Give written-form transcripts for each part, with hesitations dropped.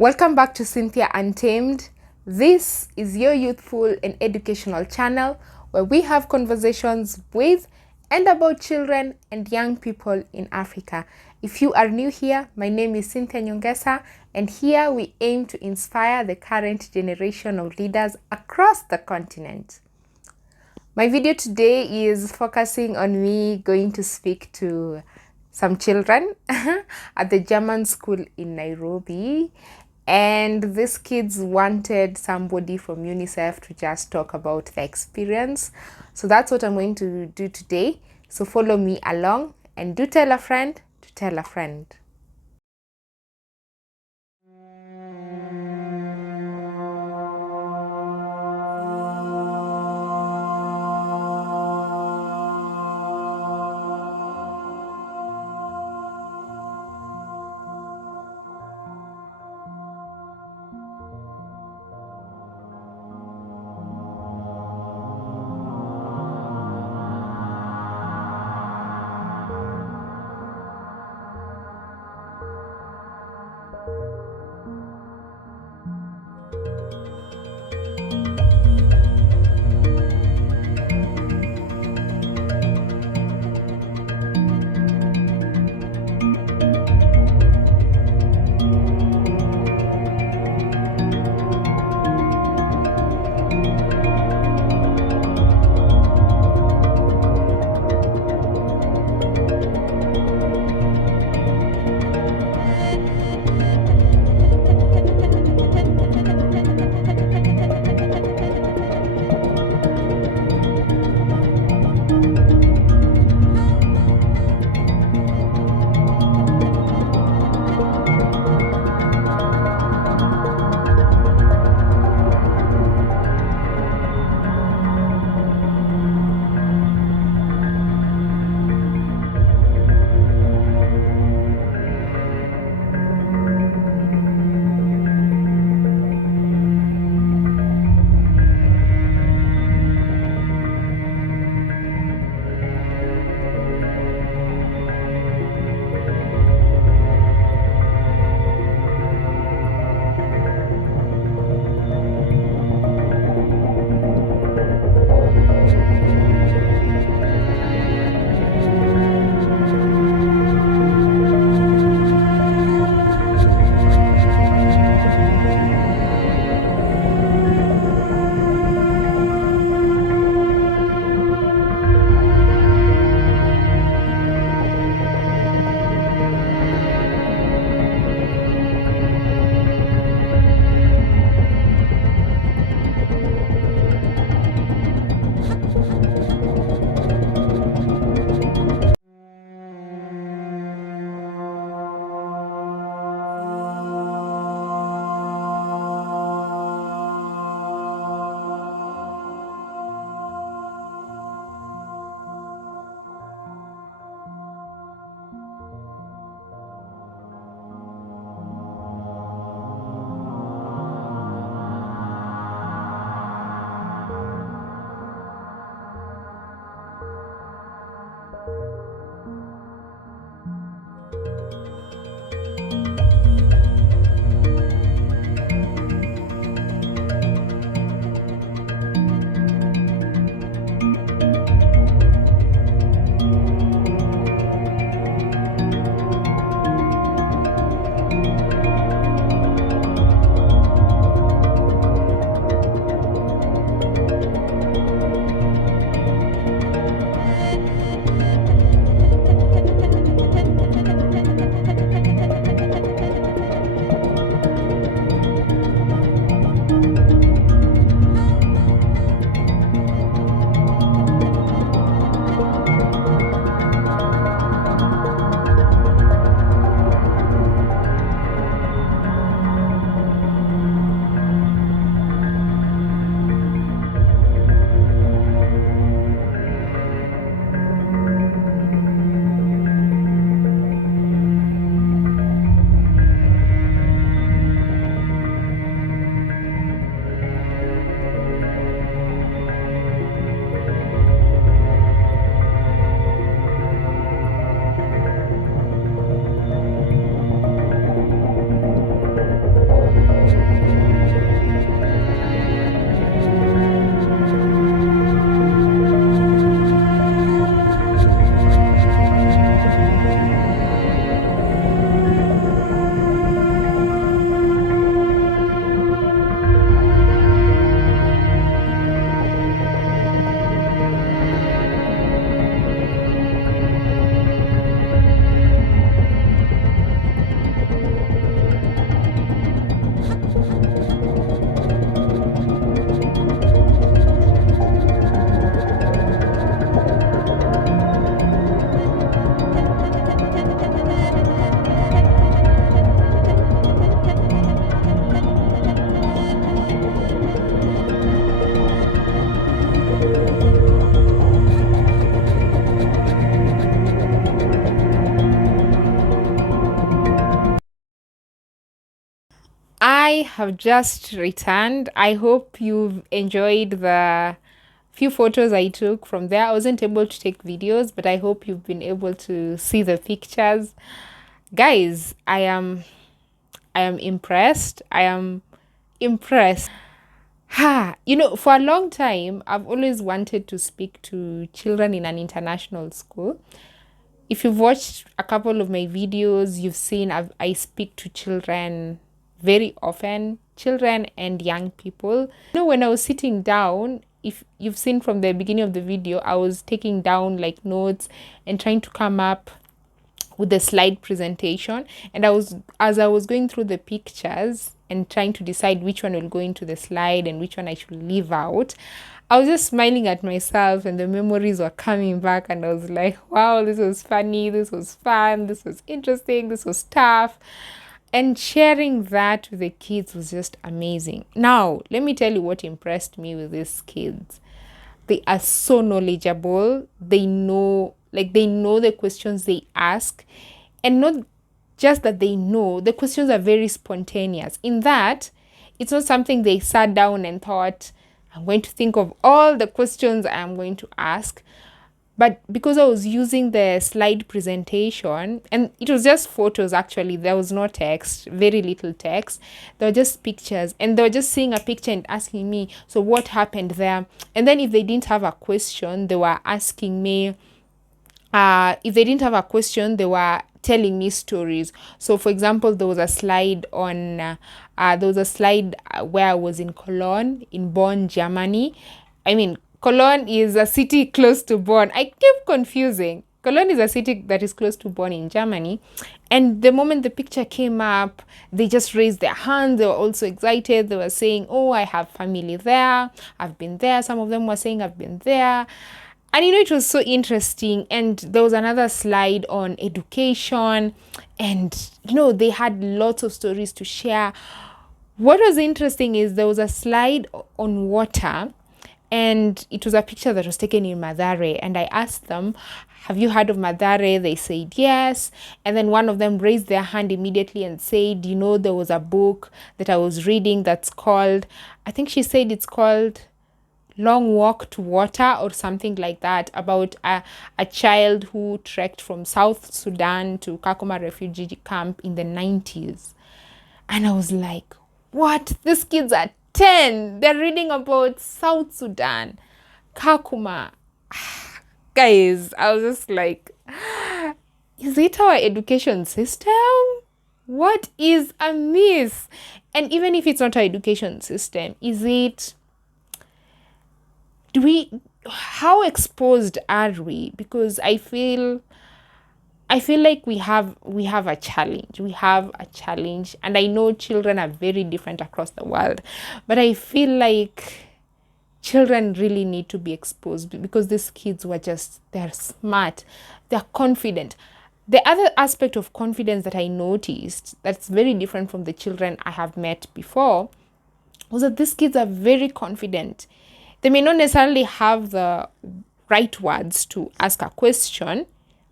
Welcome back to Cynthia Untamed. This is your youthful and educational channel where we have conversations with and about children and young people in Africa. If you are new here, my name is Cynthia Nyongesa, and here we aim to inspire the current generation of leaders across the continent. My video today is focusing on me going to speak to some children at the German school in Nairobi. And these kids wanted somebody from UNICEF to just talk about the experience. So that's what I'm going to do today. So follow me along and do tell a friend to tell a friend. I have just returned. I hope you've enjoyed the few photos I took from there. I wasn't able to take videos, but I hope you've been able to see the pictures. Guys, I am impressed. I am impressed. For a long time, I've always wanted to speak to children in an international school. If you've watched a couple of my videos, you've seen I speak to children very often, children and young people. When I was sitting down, if you've seen from the beginning of the video, I was taking down like notes and trying to come up with the slide presentation. And as I was going through the pictures and trying to decide which one will go into the slide and which one I should leave out, I was just smiling at myself and the memories were coming back, and I was like, wow, this was funny, this was fun, this was interesting, this was tough. And sharing that with the kids was just amazing. Now, let me tell you what impressed me with these kids. They are so knowledgeable. They know the questions they ask, and not just that they know, the questions are very spontaneous in that it's not something they sat down and thought, I'm going to think of all the questions I'm going to ask. But because I was using the slide presentation, and it was just photos actually, there was no text, very little text. There were just pictures, and they were just seeing a picture and asking me, so what happened there? And then if they didn't have a question, they were asking me, if they didn't have a question, they were telling me stories. So for example, there was a slide where I was in Cologne, in Bonn, Germany. I mean, Cologne is a city close to Bonn. I keep confusing. Cologne is a city that is close to Bonn in Germany. And the moment the picture came up, they just raised their hands. They were also excited. They were saying, oh, I have family there. I've been there. Some of them were saying, I've been there. And it was so interesting. And there was another slide on education. And, they had lots of stories to share. What was interesting is there was a slide on water. And it was a picture that was taken in Mathare. And I asked them, have you heard of Mathare? They said yes. And then one of them raised their hand immediately and said, there was a book that I was reading that's called, I think she said it's called Long Walk to Water or something like that, about a child who trekked from South Sudan to Kakuma refugee camp in the 90s. And I was like, what? These kids are 10. They're reading about South Sudan, Kakuma. Guys, I was just like, is it our education system? What is amiss? And even if it's not our education system, how exposed are we? Because I feel like we have a challenge. We have a challenge. And I know children are very different across the world. But I feel like children really need to be exposed, because these kids they're smart. They're confident. The other aspect of confidence that I noticed that's very different from the children I have met before was that these kids are very confident. They may not necessarily have the right words to ask a question,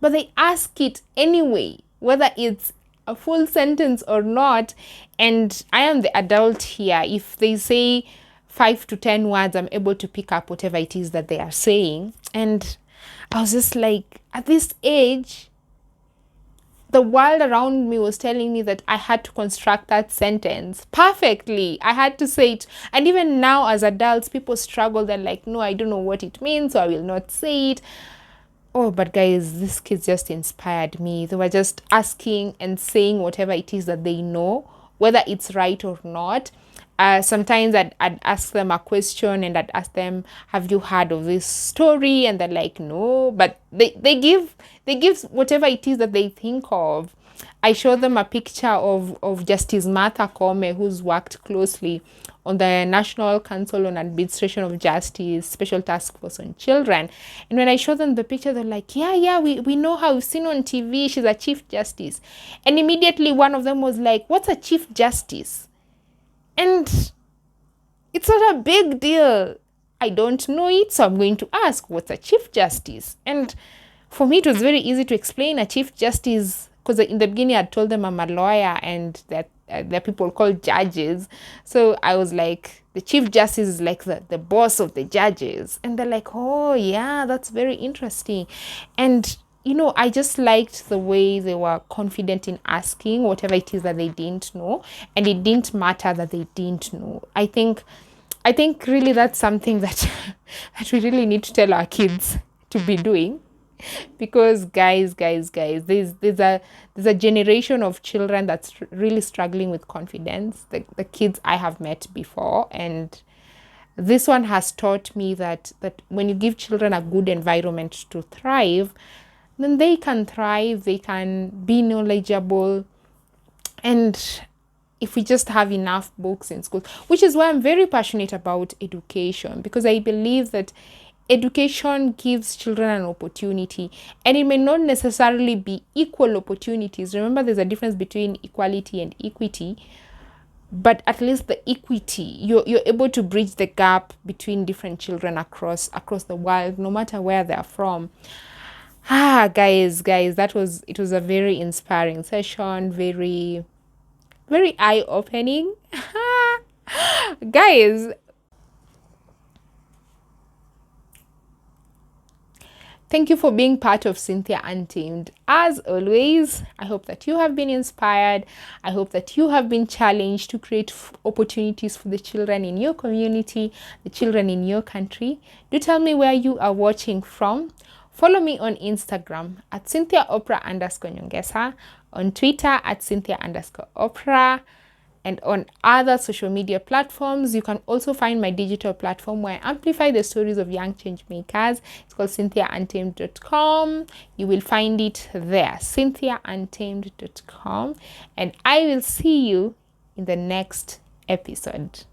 but they ask it anyway, whether it's a full sentence or not. And I am the adult here. If they say 5 to 10 words, I'm able to pick up whatever it is that they are saying. And I was just like, at this age, the world around me was telling me that I had to construct that sentence perfectly. I had to say it. And even now as adults, people struggle. They're like, no, I don't know what it means, so I will not say it. Oh, but guys, these kids just inspired me. They were just asking and saying whatever it is that they know, whether it's right or not. Sometimes I'd ask them a question and I'd ask them, have you heard of this story? And they're like, no, but they give whatever it is that they think of. I showed them a picture of Justice Martha Koome, who's worked closely on the National Council on Administration of Justice, Special Task Force on Children. And when I showed them the picture, they're like, yeah, we know her. We've seen on TV. She's a Chief Justice. And immediately one of them was like, what's a Chief Justice? And it's not a big deal. I don't know it, so I'm going to ask, what's a Chief Justice? And for me, it was very easy to explain a Chief Justice, because in the beginning I told them I'm a lawyer and that there are people called judges. So I was like, the chief justice is like the boss of the judges. And they're like, oh yeah, that's very interesting. And I just liked the way they were confident in asking whatever it is that they didn't know, and it didn't matter that they didn't know. I think really that's something that that we really need to tell our kids to be doing, because guys, there's a generation of children that's really struggling with confidence. The kids I have met before, and this one has taught me that when you give children a good environment to thrive, then they can thrive, they can be knowledgeable. And if we just have enough books in schools, which is why I'm very passionate about education, because I believe that education gives children an opportunity, and it may not necessarily be equal opportunities. Remember, there's a difference between equality and equity, but at least the equity, you're able to bridge the gap between different children across the world, no matter where they're from. Guys, it was a very inspiring session, very very eye-opening. Guys, thank you for being part of Cynthia Untamed. As always, I hope that you have been inspired. I hope that you have been challenged to create opportunities for the children in your community, the children in your country. Do tell me where you are watching from. Follow me on Instagram at CynthiaOprah_Nyongesa, on Twitter at Cynthia_Oprah, and on other social media platforms. You can also find my digital platform where I amplify the stories of young change makers. It's called CynthiaUntamed.com. You will find it there, CynthiaUntamed.com. And I will see you in the next episode.